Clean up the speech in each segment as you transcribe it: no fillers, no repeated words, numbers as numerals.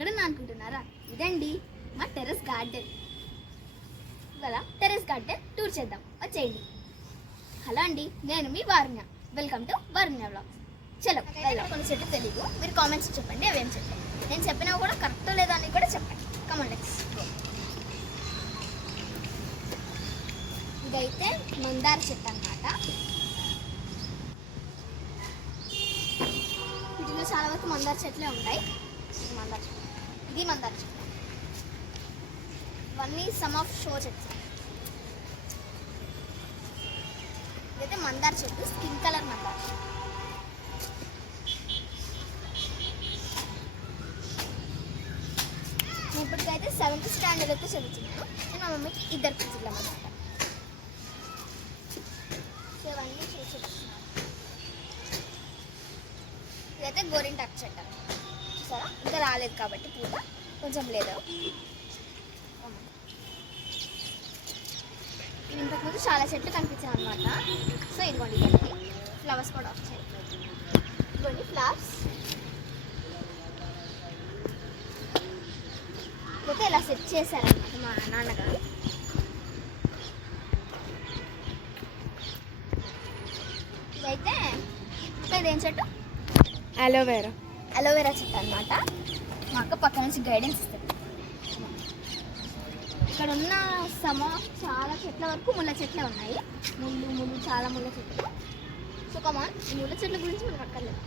ఎక్కడన్నా అనుకుంటున్నారా? ఇదండి మా టెర్రస్ గార్డెన్. ఇవాళ టెర్రస్ గార్డెన్ టూర్ చేద్దాం, వచ్చేయండి. హలో అండి, నేను మీ Varunya. Welcome to Varunya vlogs. చలో వెళ్దాం. కొన్ని చెట్లు తెలియదు, మీరు కామెంట్స్ చెప్పండి అవేం చెట్లు. నేను చెప్పినా కూడా కరెక్ట్ లేదా అని కూడా చెప్పండి. Come on let's go. ఇదైతే మందార చెట్టు అన్నమాట. వీటిలో చాలా వరకు మందార చెట్లే ఉంటాయి. మందార చెట్టు, ఇది మందార చెట్టు. ఇవన్నీ సమ్ ఆఫ్ షో చెట్స్. ఇదైతే మందార చెట్టు, స్కిన్ కలర్ మందార చెట్టు. నేను ఇప్పటికైతే 7th స్టాండర్డ్ అయితే చదువుతున్నాను. నేను మా మమ్మీకి 2 పిల్లలు అన్నమాట. సో ఇవన్నీ చూపిస్తున్నాను. ఇదైతే గోరింటాకు చెట్టు చూసారా, ఇంకా రాలేదు కాబట్టి పూత కొంచెం లేదు. ఇంతకుముందు చాలా చెట్లు కనిపించాయి అన్నమాట. సో ఇదిగోండి, ఇవన్నీ ఫ్లవర్స్ కూడా వచ్చాయి. ఇదిగోండి ఫ్లవర్స్. ఇదైతే ఇలా సెట్ చేశారన్నమాట మా నాన్నగారు. ఇదైతే ఇదేం చెట్టు? అలోవెరా. అలోవెరా చెట్టు అన్నమాట. మా అక్క పక్క నుంచి గైడెన్స్ ఇస్తుంది. ఇక్కడ ఉన్న చాలా చెట్ల వరకు ముళ్ళ చెట్లే ఉన్నాయి. ముళ్ళు చాలా ముళ్ళ చెట్లు. సో కమాన్, ఈ ముళ్ళ చెట్ల గురించి మనకు అక్కర్లేదు.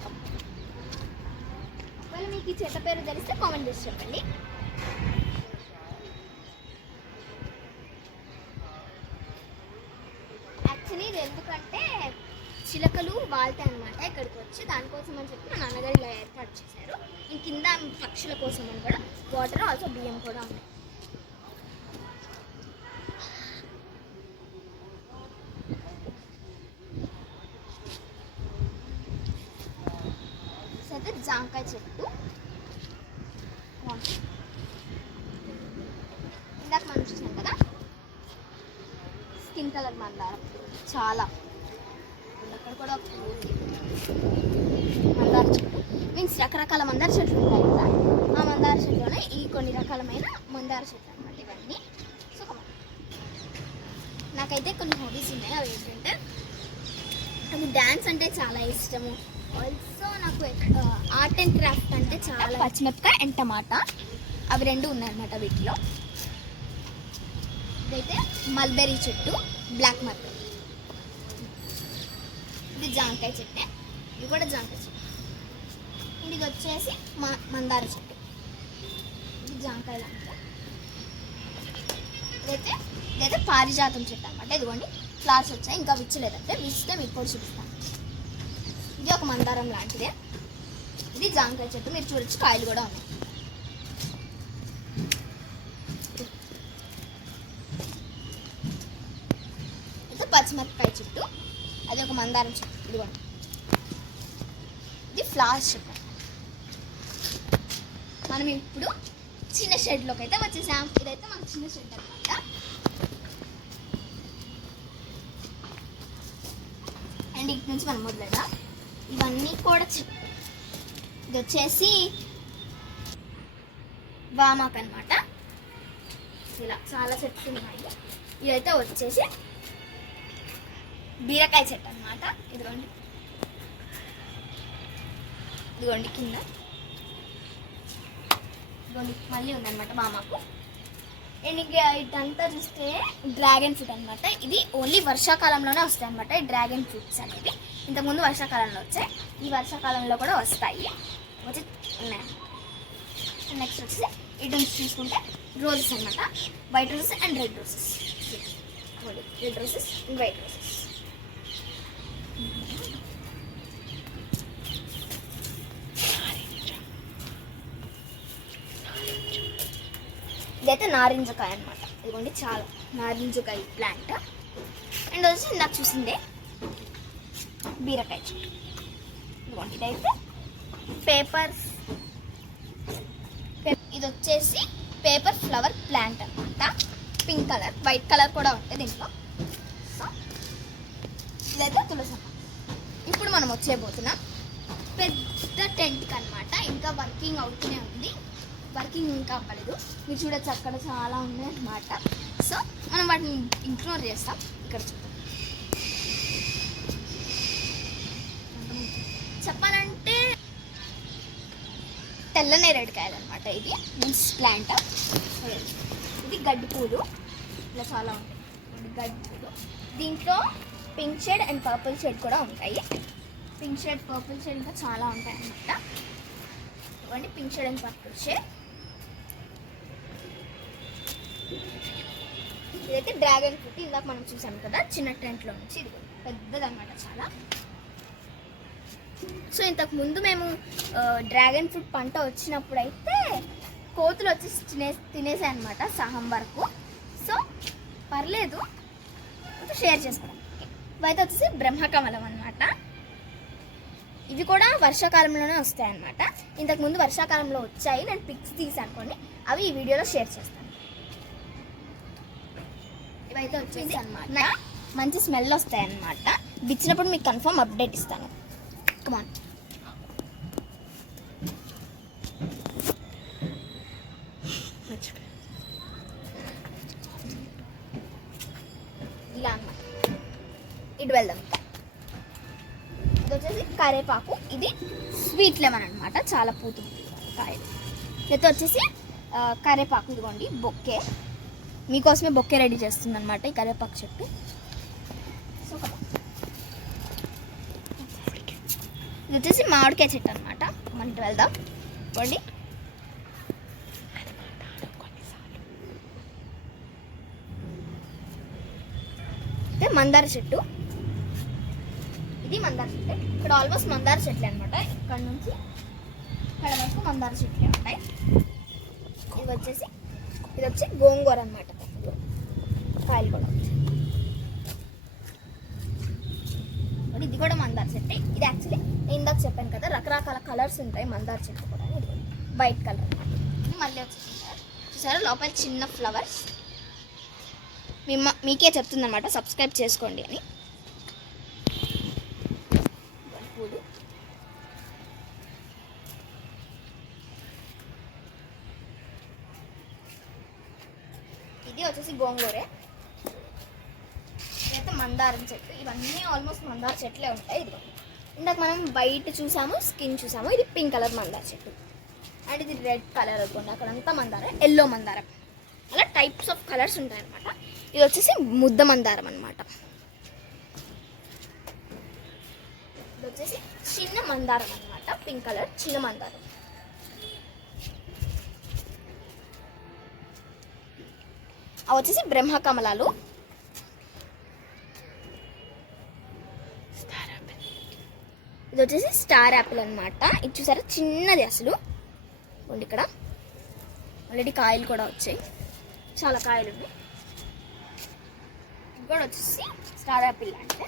ఒకవేళ మీకు ఈ చెట్ల పేరు తెలిస్తే కామెంట్ చేసి చెప్పండి. యాక్చువల్లీ ఇది ఎందుకంటే చిలకలు వాళ్తాయి అనమాట ఇక్కడికి వచ్చి, దానికోసం అని చెప్పి మా నాన్నగారు ఇలా ఏర్పాటు చేశారు. కింద పక్షుల కోసం అని కూడా వాటర్, ఆల్సో బియ్యం కూడా ఉన్నాయి. అయితే జాంకాయ చెట్టు. ఇందాక మనం చూసాం కదా స్కిన్ కలర్ మందారం, చాలా అక్కడ కూడా మందార చెట్టు. మీన్స్ రకరకాల మందార చెట్లు ఉంటాయి కదా, ఆ మందార చెట్లోనే ఈ కొన్ని రకాలమైన మందార చెట్లు అన్నమాట ఇవన్నీ. సో నాకైతే కొన్ని హాబీస్ ఉన్నాయి. అవి ఏంటంటే నాకు డ్యాన్స్ అంటే చాలా ఇష్టము. ఆల్సో నాకు ఆర్ట్ అండ్ క్రాఫ్ట్ అంటే చాలా. పచ్చిమిరపకాయ అండ్ టమాటా అవి 2 ఉన్నాయన్నమాట వీటిలో. ఇదైతే మల్బెరీ చెట్టు, బ్లాక్ మల్బెరీ. ఇది జాంకాయ చెట్టే, ఇది కూడా జాంకాయ చెట్టు. ఇది వచ్చేసి మందార చెట్టు, ఇది జాంకాయ లాంటిది. ఇదైతే పారిజాతం చెట్టు అనమాట. ఇదిగోండి ఫ్లవర్స్ వచ్చాయి, ఇంకా విచ్చలేదంటే విచ్చితే మీకు కూడా చూపిస్తాను. ఇది ఒక మందారం లాంటిదే. ఇది జాంకాయ చెట్టు, మీరు చూడొచ్చు కాయలు కూడా ఉన్నాయి. ఇది పచ్చిమిరపకాయ చెట్టు, అది ఒక మందారం చెట్టు. ఇదిగోండి, ఇది ఫ్లవర్స్ చెట్టు. మనం ఇప్పుడు చిన్న షెడ్లోకి అయితే వచ్చేసాం. ఇదైతే మనకు చిన్న షెడ్ అనమాట. అండ్ ఇటు నుంచి మనం మొదలెడదాం. ఇవన్నీ కూడా చెట్టు. ఇది వచ్చేసి వామాకు అనమాట. ఇలా చాలా చెట్లు ఉన్నాయి. ఇదైతే వచ్చేసి బీరకాయ చెట్టు అనమాట. ఇదిగోండి కింద ఇదిగోండి మళ్ళీ ఉందన్నమాట వామాకు. అండ్ ఇంకా ఇదంతా చూస్తే డ్రాగన్ ఫ్రూట్ అనమాట. ఇది ఓన్లీ వర్షాకాలంలోనే వస్తాయి అనమాట ఈ డ్రాగన్ ఫ్రూట్స్ అనేవి. ఇంతకుముందు వర్షాకాలంలో వచ్చాయి, ఈ వర్షాకాలంలో కూడా వస్తాయి వచ్చి ఉన్నాయి. నెక్స్ట్ వచ్చేసి ఇటు నుంచి చూసుకుంటే రోజెస్ అనమాట. White roses and red roses. Red roses and white roses. ఇదైతే నారింజకాయ అనమాట. ఇదిగోండి చాలా నారింజకాయ ప్లాంట్. అండ్ వచ్చి ఇందాక చూసిందే బీరకాయ చెట్టు. ఇదిగోండి ఇదైతే ఇది వచ్చేసి పేపర్ ఫ్లవర్ ప్లాంట్ అనమాట. పింక్ కలర్, వైట్ కలర్ కూడా ఉంటుంది దీంట్లో. ఇదైతే తులసి. ఇప్పుడు మనం వచ్చేయబోతున్నాం పెద్ద టెంట్కి అనమాట. ఇంకా వర్కింగ్ అవుతూనే ఉంది. వర్కింగ్ ఇంకా అవ్వలేదు. మీరు చూడొచ్చు అక్కడ చాలా ఉన్నాయి అన్నమాట. సో మనం వాటిని ఇగ్నోర్ చేస్తాం. ఇక్కడ చూద్దాం. చెప్పాలంటే తెల్ల నేరేడుకాయలు అనమాట. ఇది మీన్స్ ప్లాంట్. ఇది గడ్డి పూలు. ఇలా చాలా ఉంటాయి గడ్డి పూలు. దీంట్లో pink shade and purple shade కూడా ఉంటాయి. పింక్ షేడ్ పర్పుల్ షేడ్ ఇంకా చాలా ఉంటాయి అన్నమాట. ఇవ్వండి pink shade and purple shade. ఇదైతే డ్రాగన్ ఫ్రూట్. ఇందాక మనం చూసాం కదా చిన్న టెంట్లో నుంచి. ఇది పెద్దదన్నమాట చాలా. సో ఇంతకు ముందు మేము డ్రాగన్ ఫ్రూట్ పంట వచ్చినప్పుడు అయితే కోతులు వచ్చి తినేసాయి అనమాట సహం వరకు. సో పర్లేదు, షేర్ చేసుకోవడం. ఇవైతే వచ్చేసి బ్రహ్మకమలం అనమాట. ఇవి కూడా వర్షాకాలంలోనే వస్తాయి అన్నమాట. ఇంతకుముందు వర్షాకాలంలో వచ్చాయి, నేను పిక్స్ తీసాను కొన్ని, అవి ఈ వీడియోలో షేర్ చేస్తాను. ఇవైతే వచ్చేసి అన్నమాట మంచి స్మెల్ వస్తాయి అన్నమాట. ఇచ్చినప్పుడు మీకు కన్ఫర్మ్ అప్డేట్ ఇస్తాను. కమాన్. ఇలా అన్నమాట. ఇటు వెళ్దాం. ఇది వచ్చేసి కరేపాకు. ఇది స్వీట్ లెమన్ అనమాట. చాలా పూతుంది కాయలు. ఇది వచ్చేసి కరేపాకు. ఇదిగోండి బొక్కే. మీకోసమే బొక్కే రెడీ చేస్తుంది అనమాట ఈ కరేపాకు చెట్టు. సో ఇది వచ్చేసి మామిడికాయ చెట్టు అనమాట. మనం ఇటు వెళ్దాం. ఇవ్వండి. మందార చెట్టు. ఇది మందార చెట్టు. ఇక్కడ ఆల్మోస్ట్ మందార చెట్లే అనమాట. ఇక్కడ నుంచి ఇక్కడ వరకు మందార చెట్లే ఉంటాయి. ఇది వచ్చి గోంగూర అనమాట. కాయలు కూడా వచ్చాయి. ఇది కూడా మందార చెట్టు. ఇది యాక్చువల్లీ నేను ఇందాక చెప్పాను కదా రకరకాల కలర్స్ ఉంటాయి మందార చెట్టు కూడా. ఇది వైట్ కలర్ అనమాట. మళ్ళీ వచ్చేసి చూసారా లోపల చిన్న ఫ్లవర్స్. మీకే చెప్తుంది అనమాట సబ్స్క్రైబ్ చేసుకోండి అని. పూలు. ఇది వచ్చేసి గోంగూరే. ఇదైతే మందారం చెట్టు. ఇవన్నీ ఆల్మోస్ట్ మందార చెట్లే ఉంటాయి. ఇది ఇందాక మనం వైట్ చూసాము, స్కిన్ చూసాము. ఇది పింక్ కలర్ మందార చెట్టు. అండ్ ఇది రెడ్ కలర్ అనుకోండి. అక్కడంతా మందారం, ఎల్లో మందారం, అలా టైప్స్ ఆఫ్ కలర్స్ ఉంటాయి అన్నమాట. ఇది వచ్చేసి ముద్ద మందారం అన్నమాట. ఇది వచ్చేసి చిన్న మందారం అన్నమాట. పింక్ కలర్ చిన్న మందారం. అవి వచ్చేసి బ్రహ్మకమలాలు. ఇది వచ్చేసి స్టార్ యాపిల్ అన్నమాట. ఇది చూసారా చిన్నది అసలు. ఇక్కడ ఆల్రెడీ కాయలు కూడా వచ్చాయి, చాలా కాయలు ఉన్నాయి. ఇది కూడా వచ్చేసి స్టార్ యాపిల్ అంటే.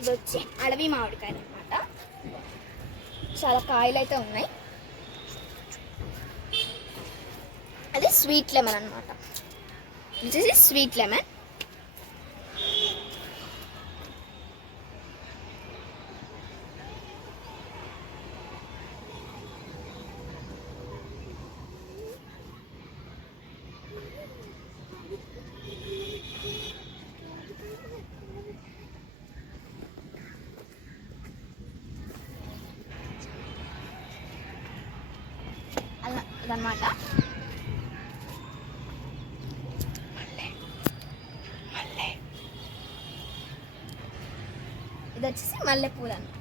ఇది వచ్చి అడవి మామిడికాయలు అనమాట. చాలా కాయలు అయితే ఉన్నాయి. అది స్వీట్ లెమన్ అనమాట. వచ్చేసి స్వీట్ లెమన్. ఇదన్నమాట. ఇది వచ్చేసి మల్లెపూలు అన్నమాట.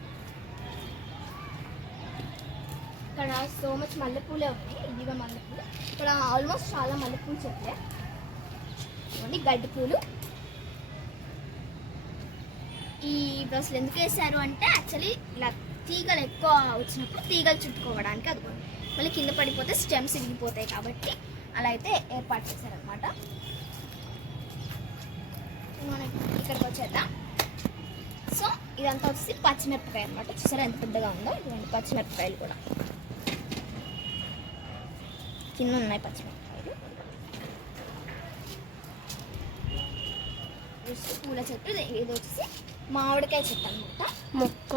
ఇక్కడ సో మచ్ మల్లెపూలే ఉన్నాయి. ఇదిగా మల్లెపూలు. ఇక్కడ ఆల్మోస్ట్ చాలా మల్లెపూలు చెట్లే. ఇవన్నీ గడ్డి పూలు. ఈ అసలు ఎందుకు వేసారు అంటే యాక్చువల్లీ ఇలా తీగలు ఎక్కువ వచ్చినప్పుడు తీగలు చుట్టుకోవడానికి. అది మళ్ళీ కింద పడిపోతే స్టెమ్స్ ఇరిగిపోతాయి కాబట్టి అలా అయితే ఏర్పాటు చేశారనమాట. మనం ఇక్కడికి వచ్చేద్దాం. సో ఇదంతా వచ్చేసి పచ్చిమిరపకాయ అనమాట. చూసారా ఎంత పెద్దగా ఉందో. ఇటువంటి పచ్చిమిరపకాయలు కూడా కింద ఉన్నాయి పచ్చిమిరపకాయలు. పూల చెట్టు. ఇది వచ్చేసి మామిడికాయ చెట్టు అనమాట. మొక్క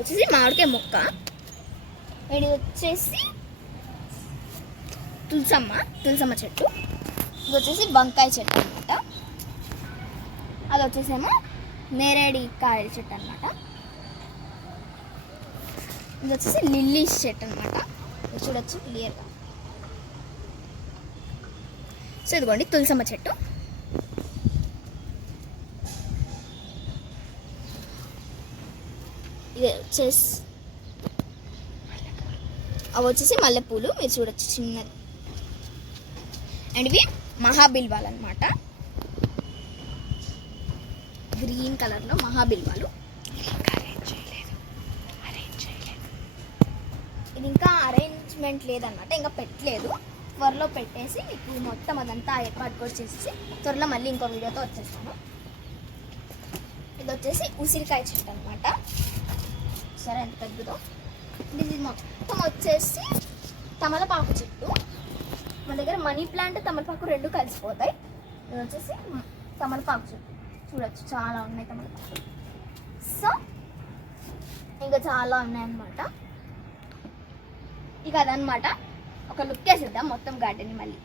వచ్చేసి మామిడికాయ మొక్క. ఇది వచ్చేసి తులసమ్మ చెట్టు. ఇది వచ్చేసి బంకాయ చెట్టు అనమాట. అది వచ్చేసేమో నేరేడి కాయల చెట్టు అనమాట. ఇది వచ్చేసి లిల్లీస్ చెట్టు అనమాట. చూడొచ్చు క్లియర్గా. సో ఇదిగోండి తులసమ్మ చెట్టు. ఇది వచ్చేసి అవి వచ్చేసి మల్లెపూలు మీరు చూడొచ్చు చిన్నది. అండ్ ఇవి మహాబిల్వాలు అనమాట. గ్రీన్ కలర్లో మహాబిల్వాలు. ఇది ఇంకా అరేంజ్మెంట్ లేదన్నమాట, ఇంకా పెట్టలేదు. త్వరలో పెట్టేసి మీకు మొత్తం అదంతా ఏర్పాటు కూడా చేసేసి త్వరలో మళ్ళీ ఇంకో వీడియోతో వచ్చేస్తాను. ఇది వచ్చేసి ఉసిరికాయ చెట్టు అనమాట. సరే ఎంత పెద్దదో. ఇది మొత్తం వచ్చేసి తమలపాకు చెట్టు. మన దగ్గర మనీ ప్లాంట్ తమలపాకు రెండు కలిసిపోతాయి. ఇది వచ్చేసి తమలపాకు చెట్టు. చూడొచ్చు చాలా ఉన్నాయి తమలపాకు. సో ఇంకా చాలా ఉన్నాయన్నమాట. ఇక అదనమాట. ఒక లుక్ వేసిద్దాం మొత్తం గార్డెన్ మళ్ళీ.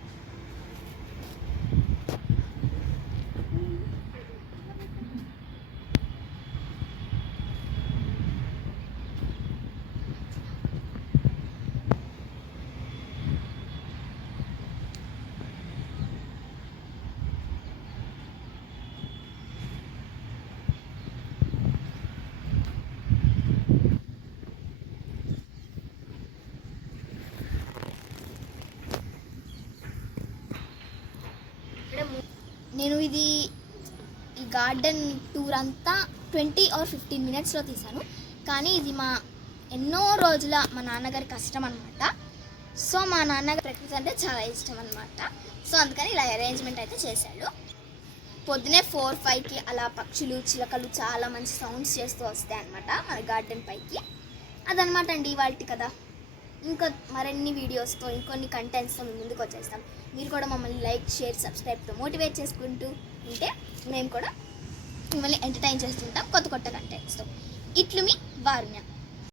నేను ఈ గార్డెన్ టూర్ అంతా 20 or 15 minutesలో తీశాను. కానీ ఇది ఎన్నో రోజుల మా నాన్నగారి కష్టం అనమాట. సో మా నాన్నగారి ప్రకృతి అంటే చాలా ఇష్టం అనమాట. సో అందుకని ఇలా అరేంజ్మెంట్ అయితే చేశాడు. పొద్దునే 4-5కి అలా పక్షులు చిలకలు చాలా మంచి సౌండ్స్ చేస్తూ వస్తాయి అనమాట మన గార్డెన్ పైకి. అదనమాట అండి ఇవాల్టి కదా. ఇంకా మరిన్ని వీడియోస్తో ఇంకొన్ని కంటెంట్స్తో మేము ముందుకు వచ్చేస్తాం. మీరు కూడా మమ్మల్ని లైక్, షేర్, సబ్స్క్రైబ్తో మోటివేట్ చేసుకుంటూ ఉంటే మేము కూడా మిమ్మల్ని ఎంటర్టైన్ చేస్తుంటాం కొత్త కంటెంట్స్తో. ఇట్లు మీ వారుణ్య.